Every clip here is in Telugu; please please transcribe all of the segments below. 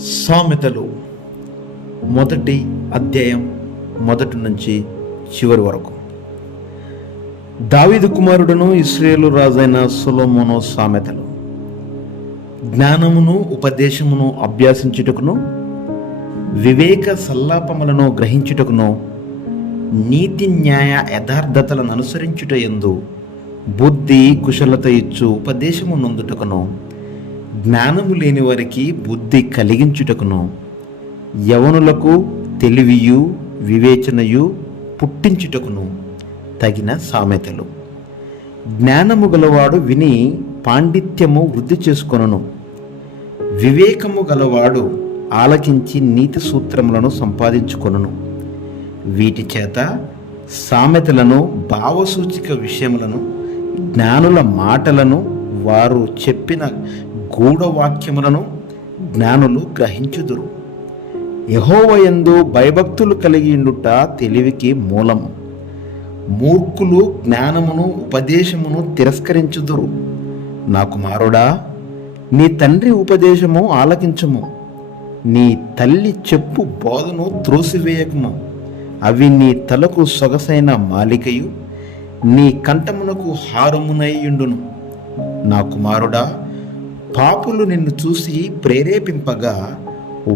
సామెతలు మొదటి అధ్యాయం మొదటి నుంచి చివరి వరకు. దావీదు కుమారుడును ఇస్రేలు రాజైన సులోమోనో సామెతలు. జ్ఞానమును ఉపదేశమును అభ్యాసించుటకును వివేక సల్లాపములను గ్రహించుటకును నీతి న్యాయ యథార్థతలను అనుసరించుట ఎందు బుద్ధి కుశలత ఇచ్చు ఉపదేశము నొందుటకును. జ్ఞానము లేని వారికి బుద్ధి కలిగించుటకును యవనులకు తెలివియు వివేచనయు పుట్టించుటకును తగిన సామెతలు. జ్ఞానము గలవాడు విని పాండిత్యము వృద్ధి చేసుకొనును. వివేకము గలవాడు ఆలకించి నీతి సూత్రములను సంపాదించుకొనును. వీటి చేత సామెతలను భావసూచిక విషయములను జ్ఞానుల మాటలను వారు చెప్పిన గూఢవాక్యములను జ్ఞానులు గ్రహించుదురు. యహోవయందు భయభక్తులు కలిగిండుట తెలివికి మూలము మూర్ఖులు జ్ఞానమును ఉపదేశమును తిరస్కరించుదురు. నా కుమారుడా నీ తండ్రి ఉపదేశము ఆలకించము. నీ తల్లి చెప్పు బోధను త్రోసివేయకము. అవి నీ తలకు సొగసైన మాలికయు నీ కంఠమునకు హారమునయ్యుండును. నా కుమారుడా పాపులు నిన్ను చూసి ప్రేరేపింపగా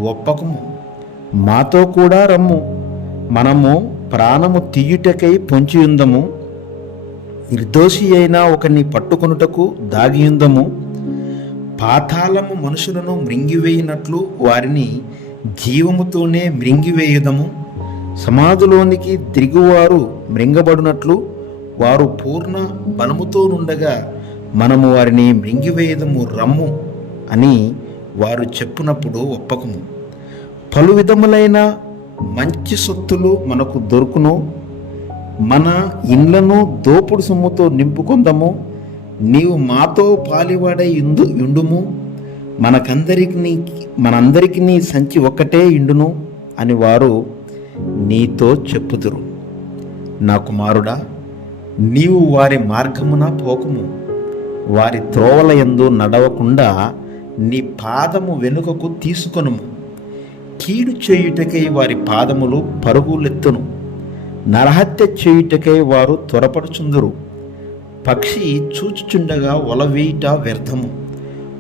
ఒప్పకము. మాతో కూడా రమ్ము. మనము ప్రాణము తీయుటకై పొంచియుందము నిర్దోషి అయిన ఒకని పట్టుకొనుటకు దాగియుందము పాతాళము మనుషులను మృంగివేయినట్లు వారిని జీవముతోనే మృంగివేయుదము. సమాధిలోనికి దిగువారు మృంగబడినట్లు వారు పూర్ణ బలముతో నుండగా మనము వారిని మింగివేయదము రమ్ము అని వారు చెప్పునప్పుడు ఒప్పకము. పలు విధములైన మంచి సొత్తులు మనకు దొరుకును. మన ఇండ్లను దోపుడు సొమ్ముతో నింపుకుందాము. నీవు మాతో పాలివాడే ఇందు ఇండుము మనకందరికి మనందరికీ సంచి ఒక్కటే ఇండును అని వారు నీతో చెప్పుదురు. నా కుమారుడా నీవు వారి మార్గమున పోకుము. వారి త్రోవల ఎందు నడవకుండా నీ పాదము వెనుకకు తీసుకొనుము. కీడు చేయుటకై వారి పాదములు పరుగులెత్తును. నరహత్య చేయుటకై వారు త్వరపడుచుందురు. పక్షి చూచుచుండగా ఒలవేయుట వ్యర్థము.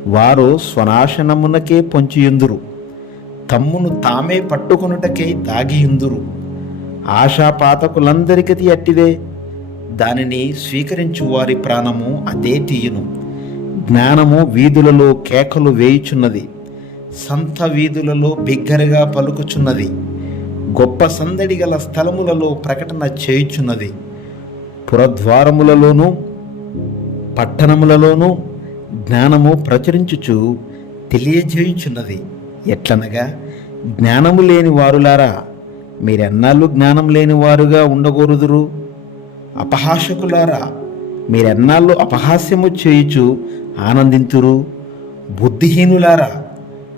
వారు స్వనాశనమునకే పొంచియుందురు. తమ్మును తామే పట్టుకొనుటకై దాగియుందురు ఆశాపాతకులందరికీ అట్టిదే. దానిని స్వీకరించు వారి ప్రాణము అదే తీయును. జ్ఞానము వీధులలో కేకలు వేయుచున్నది. సంత వీధులలో బిగ్గరగా పలుకుచున్నది. గొప్ప సందడి గల స్థలములలో ప్రకటన చేయుచున్నది. పురద్వారములలోనూ పట్టణములలోనూ జ్ఞానము ప్రచురించుచు తెలియజేయుచున్నది. ఎట్లనగా జ్ఞానము లేని వారులారా మీరెన్నాళ్ళు జ్ఞానం లేని వారుగా ఉండకూడదురు అపహాసకులారా మీరెన్నాళ్ళు అపహాస్యము చేయుచు ఆనందింతురు? బుద్ధిహీనులారా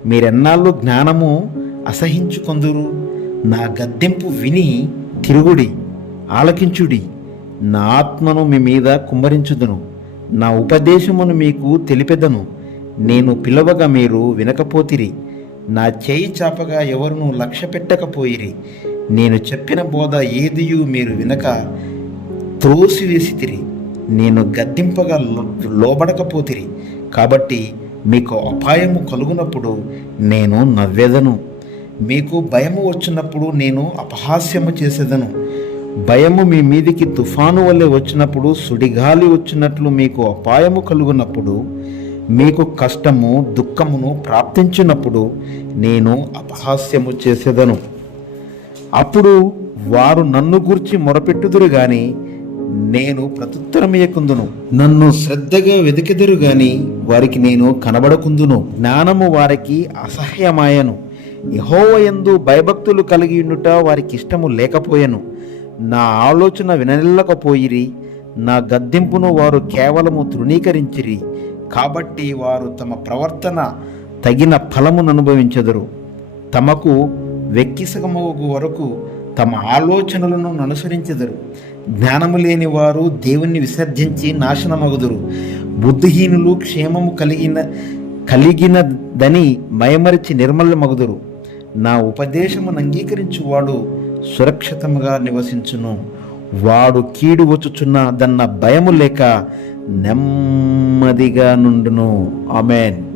మీరెన్నాళ్ళు జ్ఞానము అసహించుకొందురు? నా గద్దెంపు విని తిరుగుడి ఆలకించుడి. నా ఆత్మను మీ మీద కుమ్మరించుదును. నా ఉపదేశమును మీకు తెలిపెదను. నేను పిలవగా మీరు వినకపోతిరి. నా చేయి చాపగా ఎవరును లక్ష్య పెట్టకపోయిరి నేను చెప్పిన బోధ ఏదియూ మీరు వినక త్రోసివేసితిరి నేను గద్దింపగా లోబడకపోతిరి. కాబట్టి మీకు అపాయము కలుగునప్పుడు నేను నవ్వెదను. మీకు భయము వచ్చినప్పుడు నేను అపహాస్యము చేసేదను. భయము మీ మీదికి తుఫాను వల్లే వచ్చినప్పుడు సుడిగాలి వచ్చినట్లు మీకు అపాయము కలుగునప్పుడు మీకు కష్టము దుఃఖమును ప్రాప్తించినప్పుడు నేను అపహాస్యము చేసేదను. అప్పుడు వారు నన్ను గురించి మొరపెట్టుదురు కానీ నేను ప్రత్యుత్తరమయ్యకుందును. నన్ను శ్రద్ధగా వెతికెదరు గాని వారికి నేను కనబడకుందును. జ్ఞానము వారికి అసహ్యమాయను. యహోవయందు భయభక్తులు కలిగి ఉండుట వారికి ఇష్టము లేకపోయెను. నా ఆలోచన విననిల్లకపోయిరి నా గద్దెంపును వారు కేవలము తృణీకరించిరి. కాబట్టి వారు తమ ప్రవర్తన తగిన ఫలమును అనుభవించెదరు. తమకు వెక్కిసగమగు వరకు తమ ఆలోచనలను అనుసరించెదరు. జ్ఞానము లేని వారు దేవుణ్ణి విసర్జించి నాశనమగుదురు. బుద్ధిహీనులు క్షేమము కలిగిన కలిగినదని మయమరిచి నిర్మల మగుదురు నా ఉపదేశమును అంగీకరించువాడు సురక్షితముగా నివసించును. వాడు కీడు వచ్చుచున్న దన్న భయము లేక నెమ్మదిగా నుండును. ఆమెన్.